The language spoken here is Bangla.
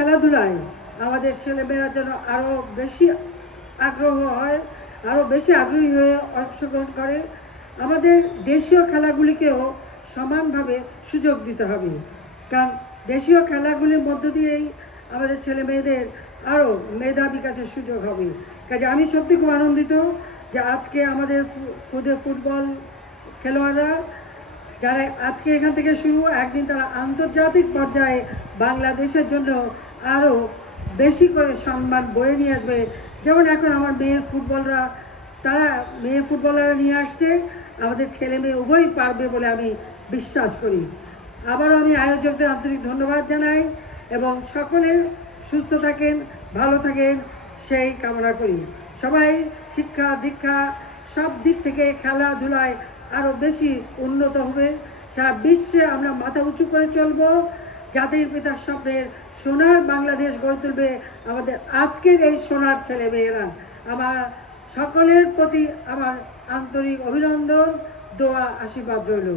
খেলাধুলায় আমাদের ছেলেমেয়েরা যেন আরও বেশি আগ্রহ হয়, আরও বেশি আগ্রহী হয়ে অংশগ্রহণ করে। আমাদের দেশীয় খেলাগুলিকেও সমানভাবে সুযোগ দিতে হবে, কারণ দেশীয় খেলাগুলির মধ্য দিয়েই আমাদের ছেলে মেয়েদের আরও মেধা বিকাশের সুযোগ হবে। কাজে আমি সত্যি খুব আনন্দিত যে আজকে আমাদের ফুটবল খেলোয়াড়রা যারা আজকে এখান থেকে শুরু, একদিন তারা আন্তর্জাতিক পর্যায়ে বাংলাদেশের জন্য আরও বেশি করে সম্মান বয়ে নিয়ে আসবে। যেমন এখন আমার মেয়ে ফুটবলাররা নিয়ে আসছে, আমাদের ছেলে মেয়ে উভয়ই পারবে বলে আমি বিশ্বাস করি। আবারও আমি আয়োজকদের আন্তরিক ধন্যবাদ জানাই এবং সকলে সুস্থ থাকেন, ভালো থাকেন সেই কামনা করি। সবাই শিক্ষা দীক্ষা সব দিক থেকে খেলাধুলায় আরও বেশি উন্নত হবে। সারা বিশ্বে আমরা মাথা উঁচু করে চলব। জাতির পিতার স্বপ্নের সোনার বাংলাদেশ গড়ে তুলবে আমাদের আজকের এই সোনার ছেলে মেয়েরা। আমার সকলের প্রতি আমার আন্তরিক অভিনন্দন, দোয়া, আশীর্বাদ রইল।